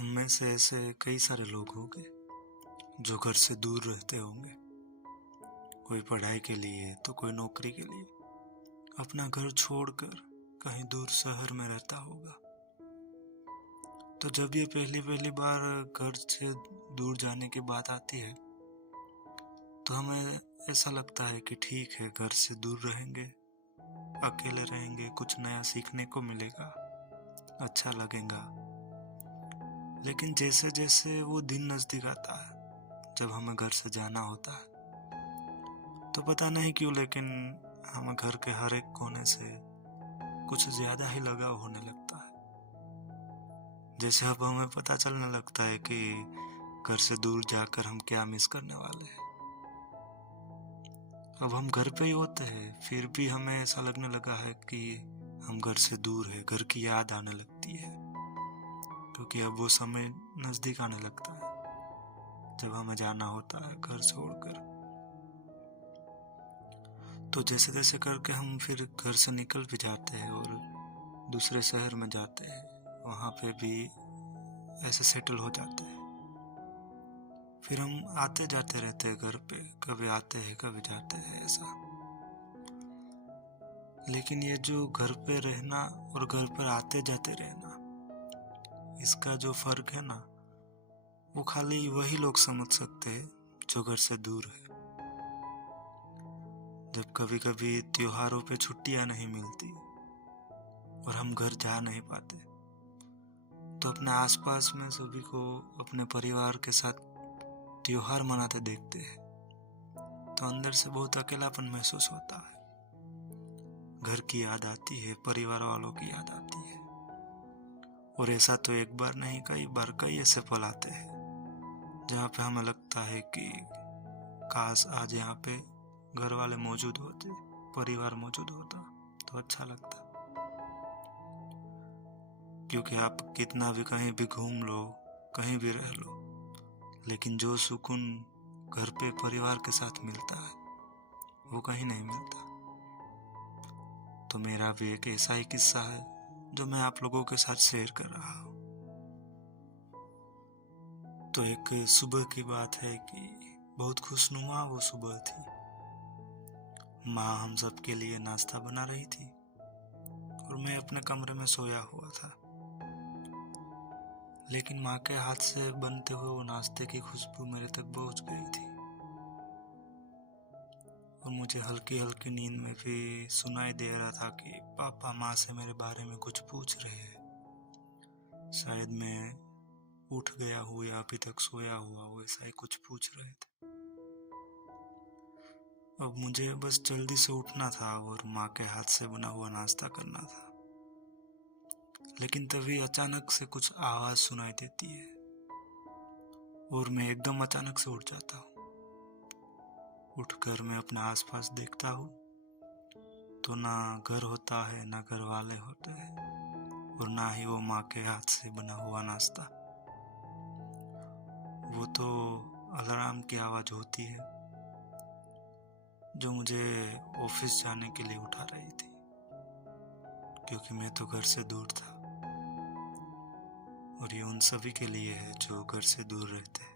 हम में से ऐसे कई सारे लोग होंगे जो घर से दूर रहते होंगे। कोई पढ़ाई के लिए तो कोई नौकरी के लिए अपना घर छोड़कर कहीं दूर शहर में रहता होगा। तो जब ये पहली पहली बार घर से दूर जाने की बात आती है तो हमें ऐसा लगता है कि ठीक है, घर से दूर रहेंगे, अकेले रहेंगे, कुछ नया सीखने को मिलेगा, अच्छा लगेगा। लेकिन जैसे जैसे वो दिन नजदीक आता है जब हमें घर से जाना होता है तो पता नहीं क्यों, लेकिन हमें घर के हर एक कोने से कुछ ज्यादा ही लगाव होने लगता है। जैसे अब हमें पता चलने लगता है कि घर से दूर जाकर हम क्या मिस करने वाले हैं। अब हम घर पे ही होते हैं, फिर भी हमें ऐसा लगने लगा है कि हम घर से दूर है, घर की याद आने लगती है, क्योंकि अब वो समय नजदीक आने लगता है जब हमें जाना होता है घर छोड़कर। तो जैसे तैसे करके हम फिर घर से निकल भी जाते हैं और दूसरे शहर में जाते हैं, वहाँ पे भी ऐसे सेटल हो जाते हैं। फिर हम आते जाते रहते हैं घर पे, कभी आते हैं कभी जाते हैं ऐसा। लेकिन ये जो घर पे रहना और घर पर आते जाते रहना, इसका जो फर्क है ना, वो खाली वही लोग समझ सकते हैं जो घर से दूर है। जब कभी कभी त्योहारों पे छुट्टियां नहीं मिलती और हम घर जा नहीं पाते तो अपने आसपास में सभी को अपने परिवार के साथ त्योहार मनाते देखते हैं तो अंदर से बहुत अकेलापन महसूस होता है। घर की याद आती है, परिवार वालों की याद आती है। और ऐसा तो एक बार नहीं, कई बार कई ऐसे पल आते हैं जहाँ पे हमें लगता है कि काश आज यहाँ पे घर वाले मौजूद होते, परिवार मौजूद होता तो अच्छा लगता। क्योंकि आप कितना भी कहीं भी घूम लो, कहीं भी रह लो, लेकिन जो सुकून घर पे परिवार के साथ मिलता है वो कहीं नहीं मिलता। तो मेरा भी एक ऐसा ही किस्सा है जो मैं आप लोगों के साथ शेयर कर रहा हूँ। तो एक सुबह की बात है कि बहुत खुशनुमा वो सुबह थी। माँ हम सब के लिए नाश्ता बना रही थी और मैं अपने कमरे में सोया हुआ था। लेकिन माँ के हाथ से बनते हुए वो नाश्ते की खुशबू मेरे तक पहुंच गई थी और मुझे हल्की हल्की नींद में भी सुनाई दे रहा था कि पापा माँ से मेरे बारे में कुछ पूछ रहे हैं। शायद मैं उठ गया हूँ या अभी तक सोया हुआ हूँ, ऐसा ही कुछ पूछ रहे थे। अब मुझे बस जल्दी से उठना था और माँ के हाथ से बना हुआ नाश्ता करना था। लेकिन तभी अचानक से कुछ आवाज सुनाई देती है और मैं एकदम अचानक से उठ जाता हूँ। उठकर मैं अपने आसपास देखता हूँ तो ना घर होता है, ना घर वाले होते हैं और ना ही वो माँ के हाथ से बना हुआ नाश्ता। वो तो अलार्म की आवाज होती है जो मुझे ऑफिस जाने के लिए उठा रही थी, क्योंकि मैं तो घर से दूर था। और ये उन सभी के लिए है जो घर से दूर रहते हैं।